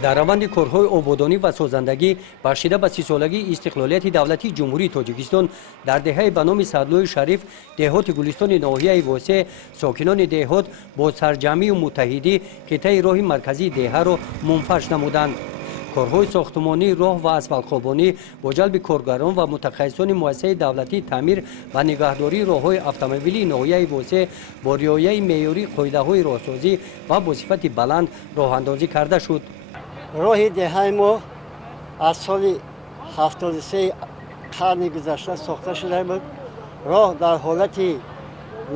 дар раванди корҳои ободонӣ ва созандагӣ бахшида ба 30 солагии истиқлолияти давлатии ҷумҳурии Тоҷикистон дар деҳаи ба номи Садлӯи Шариф, деҳоти Гулистони ноҳияи Восеъ, сокинони деҳот бо сарҷамъию муттаҳидӣ қитъаи роҳи марказии деҳаро мунфарш намуданд. корҳои сохтмонӣ, роҳ ва асфалтхобонӣ бо ҷалби коргарон ва мутахассисони муассисаи давлатии таъмир ва нигаҳдории роҳҳои автомобилии ноҳияи Восеъ бо риояи меъёрии қоидаҳои роҳсозӣ ва бо сифати баланд роҳандозӣ карда шуд. роҳи деҳаи мо аз соли 73 қарни гузашта сохта шуда буд. роҳ дар ҳолати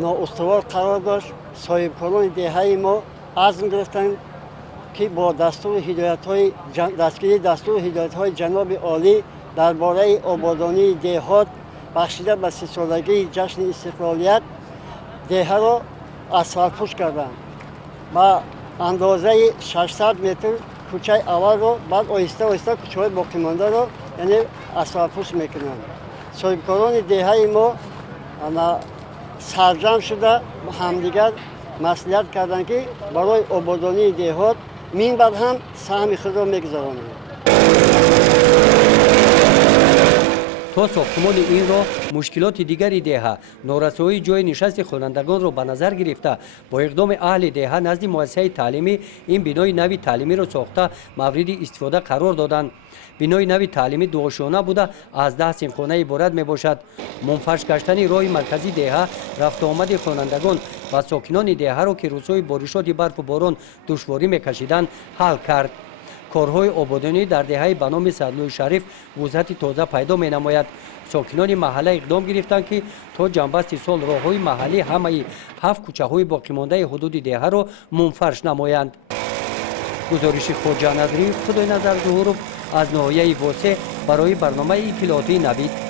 ноустувор қарор дошт. соҳибкорони деҳаи мо азм гирифтанд ки бо дастгирии дастури ҳидоятҳои ҷаноби олӣ дар бораи ободонии деҳот бахшида ба 30-солагии ҷашни истиқлолият деҳаро асфалтпӯш карданд. ба андозаи 600 метр кӯчаи аввалро, баъд оҳиста оҳиста кӯчаҳои боқимондаро яъне асфалтпӯш мекунанд. соҳибкорони деҳаи мо сарҷамъ шуда ҳамдигар маслиҳат карданд ки барои ободонии деҳот минбаъд ҳам саҳми худро мегузаронанд. то сохтмони ин роҳ мушкилоти дигари деҳа, норасоии ҷои нишасти хонандагонро ба назар гирифта, бо иқдоми аҳли деҳа назди муассисаи таълимӣ ин бинои нави таълимиро сохта мавриди истифода қарор доданд. бинои нави таълимӣ дуошона буда аз 10 синфхона иборат мебошад. мунфарш гаштани роҳи марказии деҳа рафтуомади хонандагон ва сокинони деҳаро ки рӯзҳои боришоти барфу борон душворӣ мекашиданд ҳал кард. корҳои ободонӣ дар деҳаи ба номи Садлӯи Шариф вузъати тоза пайдо менамояд. сокинони маҳалла иқдом гирифтанд ки то ҷанбасти сол роҳҳои маҳаллӣ ҳамаи 7 кӯчаҳои боқимондаи ҳудуди деҳаро мунфарш намоянд. гузориши хоҷа Назрӣ, Худойназар Зуҳуров аз ноҳияи Восеъ барои барномаи иттилоотии Навид.